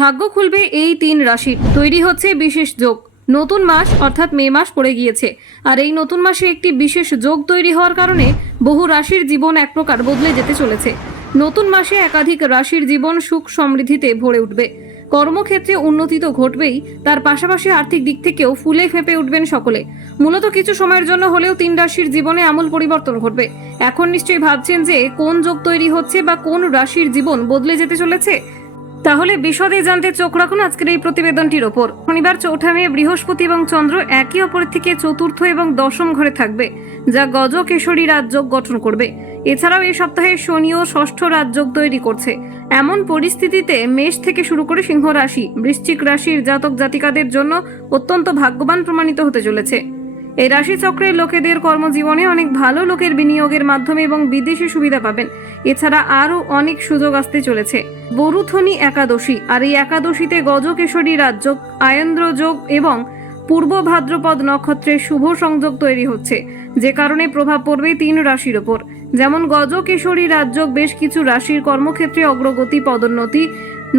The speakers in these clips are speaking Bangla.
ভাগ্য খুলবে এই তিন রাশির। তৈরি হচ্ছে বিশেষ যোগ। নতুন মাস অর্থাৎ মে মাস পড়ে গিয়েছে, আর এই নতুন মাসে একটি বিশেষ যোগ তৈরি হওয়ার কারণে বহু রাশির জীবন এক প্রকার বদলে যেতে চলেছে। নতুন মাসে একাধিক রাশির জীবন সুখ সমৃদ্ধিতে ভরে উঠবে। কর্মক্ষেত্রে উন্নতি তো ঘটবেই, তার পাশাপাশি আর্থিক দিক থেকেও ফুলে ফেঁপে উঠবেন সকলে। মূলত কিছু সময়ের জন্য হলেও তিন রাশির জীবনে আমূল পরিবর্তন ঘটবে। এখন নিশ্চয়ই ভাবছেন যে কোন যোগ তৈরি হচ্ছে বা কোন রাশির জীবন বদলে যেতে চলেছে। তাহলে বিশদে জানতে চোখ রাখুন আজকের এই প্রতিবেদনটির ওপর। শনিবার 4 মে বৃহস্পতি এবং চন্দ্র একে অপরের থেকে চতুর্থ এবং দশম ঘরে থাকবে, যা গজ কেশরী রাজযোগ গঠন করবে। এছাড়াও এই সপ্তাহে শনিও ষষ্ঠ রাজযোগ তৈরি করছে। এমন পরিস্থিতিতে মেষ থেকে শুরু করে সিংহ রাশি, বৃশ্চিক রাশির জাতক জাতিকাদের জন্য অত্যন্ত ভাগ্যবান প্রমাণিত হতে চলেছে। এই রাশিচক্রের লোকেদের কর্মজীবনে অনেক ভালো লোকের বিনিয়োগের মাধ্যমে এবং বিদেশি সুবিধা পাবেন। এছাড়া আরও অনেক সুযোগ আসতে চলেছে। বরুথনী একাদশী, আর এই একাদশীতে গজকেশরী রাজযোগ, আয়েন্দ্র যোগ এবং পূর্ব ভাদ্রপদ নক্ষত্রের শুভ সংযোগ তৈরি হচ্ছে, যে কারণে প্রভাব পড়বে তিন রাশির ওপর। যেমন গজকেশরী রাজযোগ বেশ কিছু রাশির কর্মক্ষেত্রে অগ্রগতি, পদোন্নতি,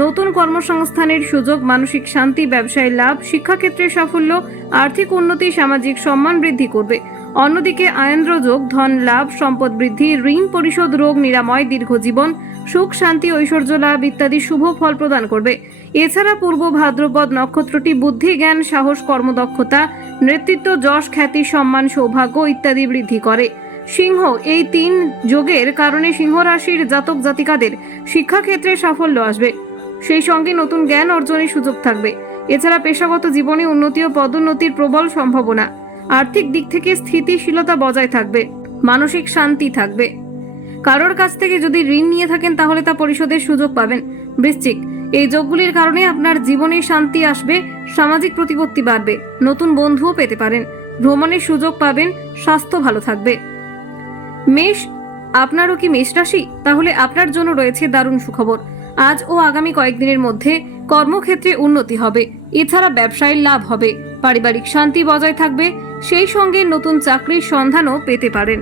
নতুন কর্মসংস্থানের সুযোগ, মানসিক শান্তি, ব্যবসায় লাভ, শিক্ষাক্ষেত্রে সাফল্য, আর্থিক উন্নতি, সামাজিক সম্মান বৃদ্ধি করবে। অন্যদিকে আয়েন্দ্র যোগ ধন লাভ, সম্পদ বৃদ্ধি, ঋণ পরিশোধ, রোগ নিরাময়, দীর্ঘজীবন, সুখ শান্তি, ঐশ্বর্য লাভ ইত্যাদি শুভ ফল প্রদান করবে। এছাড়া পূর্ব ভাদ্রপদ নক্ষত্রটি বুদ্ধি, জ্ঞান, সাহস, কর্মদক্ষতা, নেতৃত্ব, যশ, খ্যাতি, সম্মান, সৌভাগ্য ইত্যাদি বৃদ্ধি করে। সিংহ, এই তিন যোগের কারণে সিংহ রাশির জাতক জাতিকাদের শিক্ষাক্ষেত্রে সাফল্য আসবে, সেই সঙ্গে নতুন জ্ঞান অর্জনের সুযোগ থাকবে। এছাড়া পেশাগত জীবনে উন্নতি ও পদোন্নতির প্রবল সম্ভাবনা। আর্থিক দিক থেকে স্থিতিশীলতা বজায় থাকবে, মানসিক শান্তি থাকবে। কারোর কাছ থেকে যদি ঋণ নিয়ে থাকেন তাহলে তা পরিশোধের সুযোগ পাবেন। বৃশ্চিক, এই যোগগুলির কারণে আপনার জীবনে শান্তি আসবে, সামাজিক প্রতিপত্তি বাড়বে, নতুন বন্ধুও পেতে পারেন, ভ্রমণের সুযোগ পাবেন, স্বাস্থ্য ভালো থাকবে। মেষ, আপনারও কি মেষ রাশি? তাহলে আপনার জন্য রয়েছে দারুণ সুখবর। আজ ও আগামী কয়েকদিনের মধ্যে কর্মক্ষেত্রে উন্নতি হবে। এছাড়া ব্যবসায় লাভ হবে, পারিবারিক শান্তি বজায় থাকবে, সেই সঙ্গে নতুন চাকরির সন্ধানও পেতে পারেন।